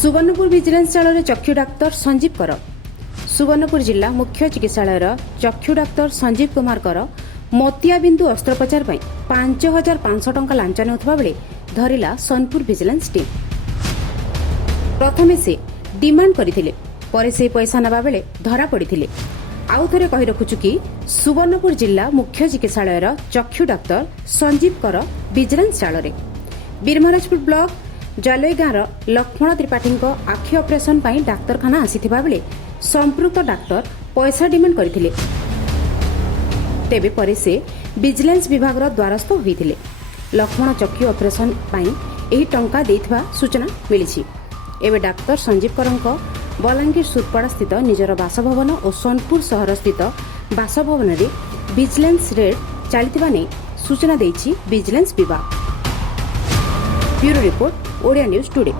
Subarnapur vigilance जाल चक्षु doctor Sanjeev कर सुवर्णपुर जिला मुख्य चिकित्सालय चक्षु डाक्तर संजीव कुमार कर मोतियाबिंदु अस्त्रोपचार 5,500 टंका लांच नेउथबा बेले धरिला सोनपुर विजिलेंस टीम। प्रथमे से डिमांड करथिले परे से पैसा नबा बेले धरा पड़िथिले। आउ थरे कहि रखुछु कि सुवर्णपुर जिला मुख्य चिकित्सालय चक्षु डाक्तर संजीव कर विजिलेंस जाल बीरमहाराजपुर ब्लॉक जालोई गाँव लक्ष्मण त्रिपाठी आखि ऑपरेशन पर डाक्तरखाना आसीथिबा बेले संपृक्त डाक्तर पैसा डिमांड करथिले। तेबे परे से विजिलेंस विभाग द्वारस्थ होइथिले। लक्ष्मण चक्षु ऑपरेशन पर एही टंका देइथिबा सूचना मिलिछि। एबे डाक्तर संजीव करंक बलांगीर सुरपड़ा स्थित निजर बासभवन और सोनपुर सहर स्थित बासभवन रे विजिलेंस रेड चलिथिबा नै सूचना देइछि विजिलेंस विभाग। Bureau report Odia news today.